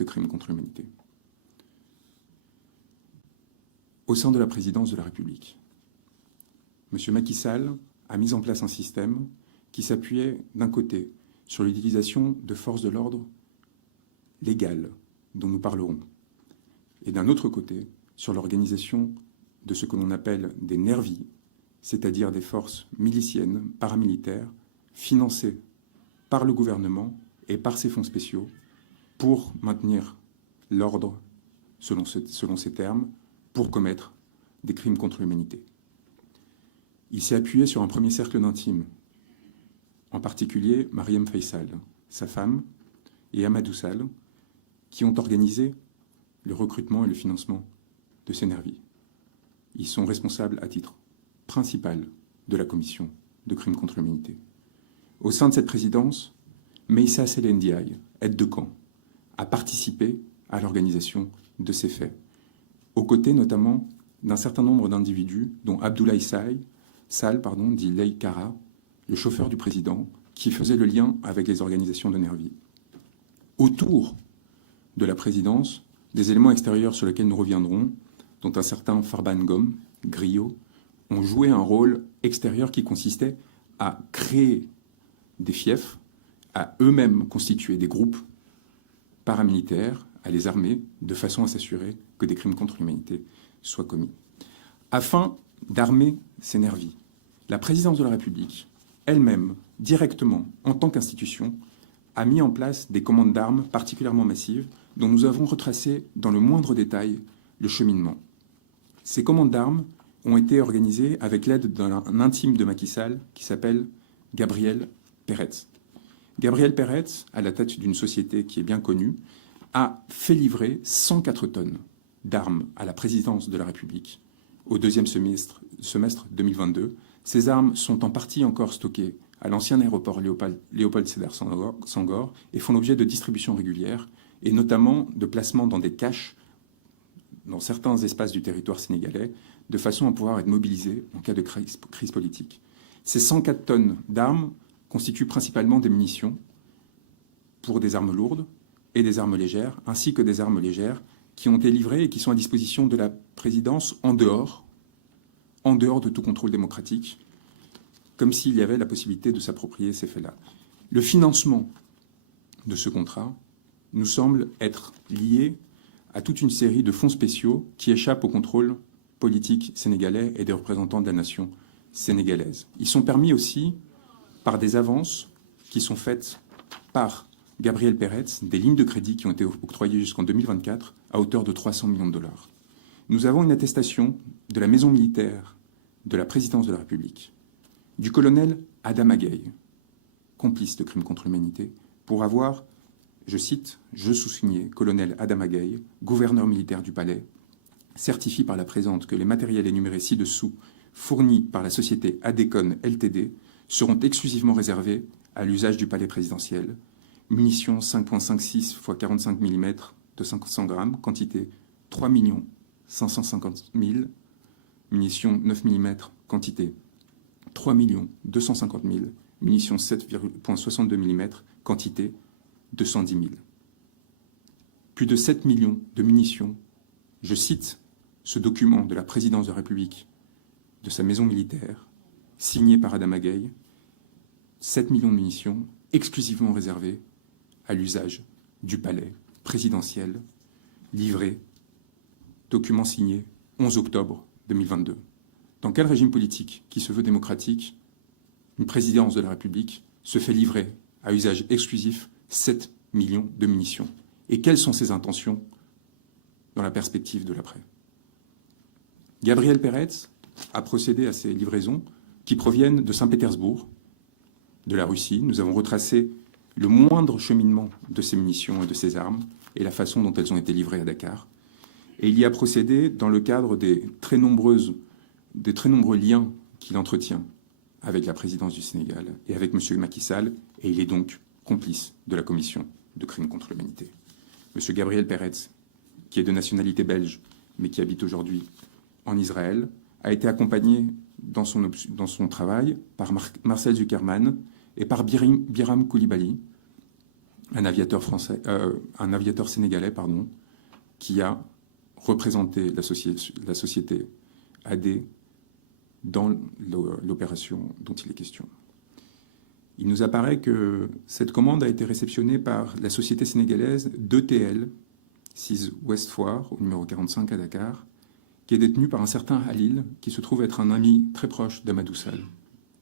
de crimes contre l'humanité. Au sein de la présidence de la République, M. Macky Sall a mis en place un système qui s'appuyait d'un côté sur l'utilisation de forces de l'ordre légales, dont nous parlerons, et d'un autre côté sur l'organisation de ce que l'on appelle des nervis, c'est-à-dire des forces miliciennes, paramilitaires, financées par le gouvernement et par ses fonds spéciaux pour maintenir l'ordre, selon ces termes, pour commettre des crimes contre l'humanité. Il s'est appuyé sur un premier cercle d'intimes, en particulier Mariam Faisal, sa femme, et Amadou Sall, qui ont organisé le recrutement et le financement de ces nervis. Ils sont responsables à titre principal de la commission de crimes contre l'humanité. Au sein de cette présidence, Meïssa Sélé Ndiaye, aide de camp, a participé à l'organisation de ces faits, aux côtés notamment d'un certain nombre d'individus, dont Abdoulaye Sall, dit Lei Kara, le chauffeur du président, qui faisait le lien avec les organisations de nervis. Autour de la présidence, des éléments extérieurs sur lesquels nous reviendrons, dont un certain Farban Ngom, griot, ont joué un rôle extérieur qui consistait à créer des fiefs, à eux-mêmes constituer des groupes paramilitaires, à les armer, de façon à s'assurer que des crimes contre l'humanité soient commis. Afin d'armer ces nervis, la présidence de la République, elle-même, directement, en tant qu'institution, a mis en place des commandes d'armes particulièrement massives dont nous avons retracé dans le moindre détail le cheminement. Ces commandes d'armes ont été organisées avec l'aide d'un intime de Macky Sall qui s'appelle Gabriel Peretz. Gabriel Peretz, à la tête d'une société qui est bien connue, a fait livrer 104 tonnes d'armes à la présidence de la République au deuxième semestre 2022. Ces armes sont en partie encore stockées à l'ancien aéroport Léopold Sédar Senghor et font l'objet de distributions régulières et notamment de placement dans des caches dans certains espaces du territoire sénégalais de façon à pouvoir être mobilisés en cas de crise politique. Ces 104 tonnes d'armes constituent principalement des munitions pour des armes lourdes et des armes légères, ainsi que des armes légères qui ont été livrées et qui sont à disposition de la présidence en dehors de tout contrôle démocratique, comme s'il y avait la possibilité de s'approprier ces faits-là. Le financement de ce contrat nous semble être lié à toute une série de fonds spéciaux qui échappent au contrôle politique sénégalais et des représentants de la nation sénégalaise. Ils sont permis aussi par des avances qui sont faites par Gabriel Peretz, des lignes de crédit qui ont été octroyées jusqu'en 2024 à hauteur de 300 millions de dollars. Nous avons une attestation de la maison militaire de la présidence de la République, du colonel Adama Gaye, complice de crimes contre l'humanité, pour avoir, je cite, je sous-signais, colonel Adama Gaye, gouverneur militaire du palais, certifie par la présente que les matériels énumérés ci-dessous, fournis par la société Adecon Ltd, seront exclusivement réservés à l'usage du palais présidentiel. Munitions 5,56 x 45 mm de 500 grammes, quantité 3 550 000. Munitions 9 mm, quantité 3 250 000. Munitions 7,62 mm, quantité 210 000. Plus de 7 millions de munitions. Je cite ce document de la présidence de la République, de sa maison militaire, signé par Adama Gaye, 7 millions de munitions exclusivement réservées à l'usage du palais présidentiel, livré, document signé 11 octobre 2022. Dans quel régime politique qui se veut démocratique, une présidence de la République se fait livrer à usage exclusif 7 millions de munitions? Et quelles sont ses intentions dans la perspective de l'après? Gabriel Peretz a procédé à ces livraisons qui proviennent de Saint-Pétersbourg, de la Russie. Nous avons retracé le moindre cheminement de ces munitions et de ces armes et la façon dont elles ont été livrées à Dakar. Et il y a procédé dans le cadre des très nombreux liens qu'il entretient avec la présidence du Sénégal et avec M. Macky Sall, et il est donc complice de la commission de crimes contre l'humanité. M. Gabriel Peretz, qui est de nationalité belge, mais qui habite aujourd'hui en Israël, a été accompagné dans son travail par Marcel Zuckerman et par Biram Koulibaly, un aviateur sénégalais, qui a représenté la société AD dans l'opération dont il est question. Il nous apparaît que cette commande a été réceptionnée par la société sénégalaise d'ETL, 6 Ouest Foire, au numéro 45 à Dakar, qui est détenue par un certain Halil, qui se trouve être un ami très proche d'Amadou Sall,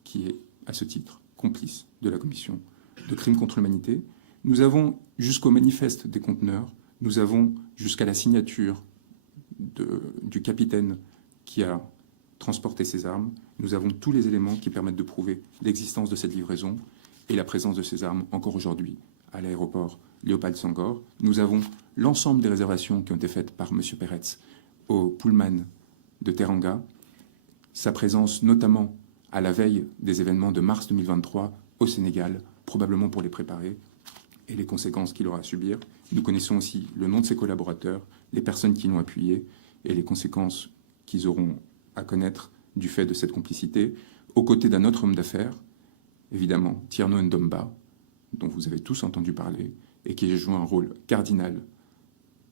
qui est, à ce titre, complice de la commission de crimes contre l'humanité. Nous avons jusqu'au manifeste des conteneurs, nous avons jusqu'à la signature du capitaine qui a transporté ces armes, nous avons tous les éléments qui permettent de prouver l'existence de cette livraison et la présence de ces armes encore aujourd'hui à l'aéroport Léopold Senghor. Nous avons l'ensemble des réservations qui ont été faites par M. Peretz au Pullman de Teranga, sa présence notamment à la veille des événements de mars 2023 au Sénégal, probablement pour les préparer, et les conséquences qu'il aura à subir. Nous connaissons aussi le nom de ses collaborateurs, les personnes qui l'ont appuyé et les conséquences qu'ils auront à connaître du fait de cette complicité, aux côtés d'un autre homme d'affaires, évidemment Tierno Ndomba, dont vous avez tous entendu parler, et qui a joué un rôle cardinal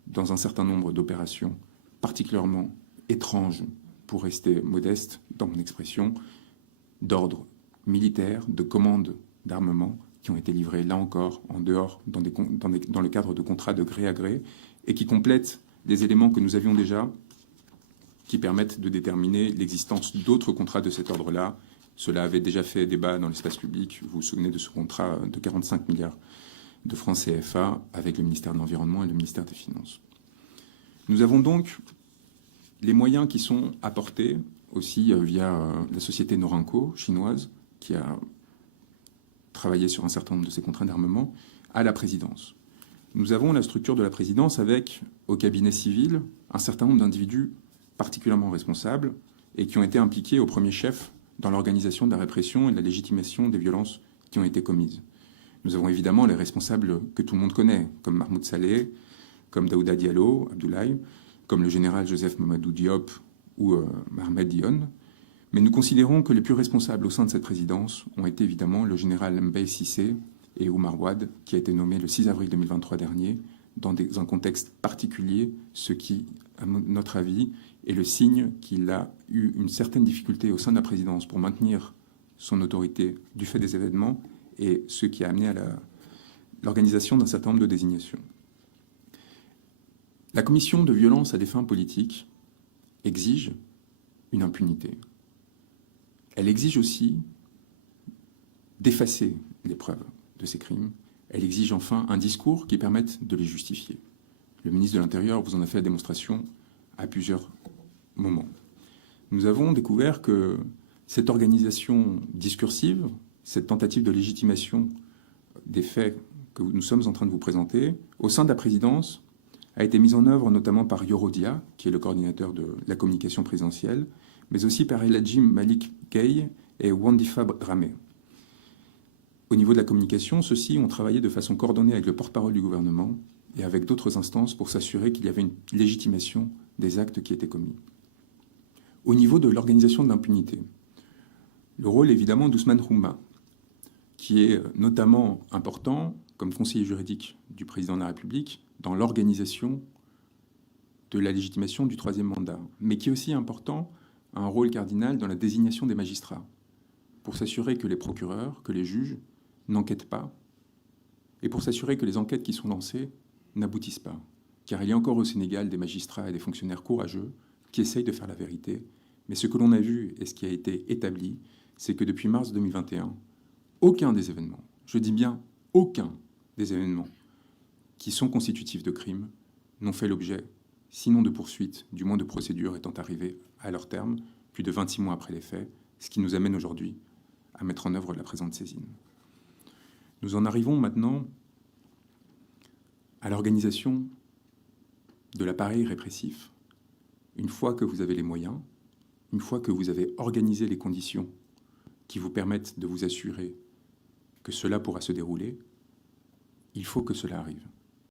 dans un certain nombre d'opérations particulièrement étranges, pour rester modeste dans mon expression, d'ordre militaire, de commandes d'armement, qui ont été livrées, là encore, en dehors, dans le cadre de contrats de gré à gré, et qui complètent des éléments que nous avions déjà, qui permettent de déterminer l'existence d'autres contrats de cet ordre-là. Cela avait déjà fait débat dans l'espace public. Vous vous souvenez de ce contrat de 45 milliards de francs CFA avec le ministère de l'Environnement et le ministère des Finances. Nous avons donc les moyens qui sont apportés aussi via la société Norinco chinoise, qui a travaillé sur un certain nombre de ces contrats d'armement, à la présidence. Nous avons la structure de la présidence avec, au cabinet civil, un certain nombre d'individus particulièrement responsables et qui ont été impliqués au premier chef dans l'organisation de la répression et de la légitimation des violences qui ont été commises. Nous avons évidemment les responsables que tout le monde connaît, comme Mahmoud Saleh, comme Daouda Diallo, Abdoulaye, comme le général Joseph Mamadou Diop ou Mohamed Dionne. Mais nous considérons que les plus responsables au sein de cette présidence ont été évidemment le général Mbaye Cissé et Oumar Wade, qui a été nommé le 6 avril 2023 dernier, dans un contexte particulier, ce qui, à notre avis, est le signe qu'il a eu une certaine difficulté au sein de la présidence pour maintenir son autorité du fait des événements, et ce qui a amené à l'organisation d'un certain nombre de désignations. La commission de violence à des fins politiques exige une impunité. Elle exige aussi d'effacer les preuves de ces crimes. Elle exige enfin un discours qui permette de les justifier. Le ministre de l'Intérieur vous en a fait la démonstration à plusieurs moments. Nous avons découvert que cette organisation discursive, cette tentative de légitimation des faits que nous sommes en train de vous présenter, au sein de la présidence, a été mise en œuvre notamment par Yorodia, qui est le coordinateur de la communication présidentielle, mais aussi par Eladji Malik Gueye et Wandifa Dramé. Au niveau de la communication, ceux-ci ont travaillé de façon coordonnée avec le porte-parole du gouvernement et avec d'autres instances pour s'assurer qu'il y avait une légitimation des actes qui étaient commis. Au niveau de l'organisation de l'impunité, le rôle évidemment d'Ousmane Houma, qui est notamment important comme conseiller juridique du président de la République dans l'organisation de la légitimation du troisième mandat, mais qui est aussi important, a un rôle cardinal dans la désignation des magistrats, pour s'assurer que les procureurs, que les juges n'enquêtent pas, et pour s'assurer que les enquêtes qui sont lancées n'aboutissent pas. Car il y a encore au Sénégal des magistrats et des fonctionnaires courageux qui essayent de faire la vérité, mais ce que l'on a vu et ce qui a été établi, c'est que depuis mars 2021, aucun des événements, je dis bien aucun des événements qui sont constitutifs de crimes n'ont fait l'objet, sinon de poursuites, du moins de procédures étant arrivées à leur terme, plus de 26 mois après les faits, ce qui nous amène aujourd'hui à mettre en œuvre la présente saisine. Nous en arrivons maintenant à l'organisation de l'appareil répressif. Une fois que vous avez les moyens, une fois que vous avez organisé les conditions qui vous permettent de vous assurer que cela pourra se dérouler, il faut que cela arrive.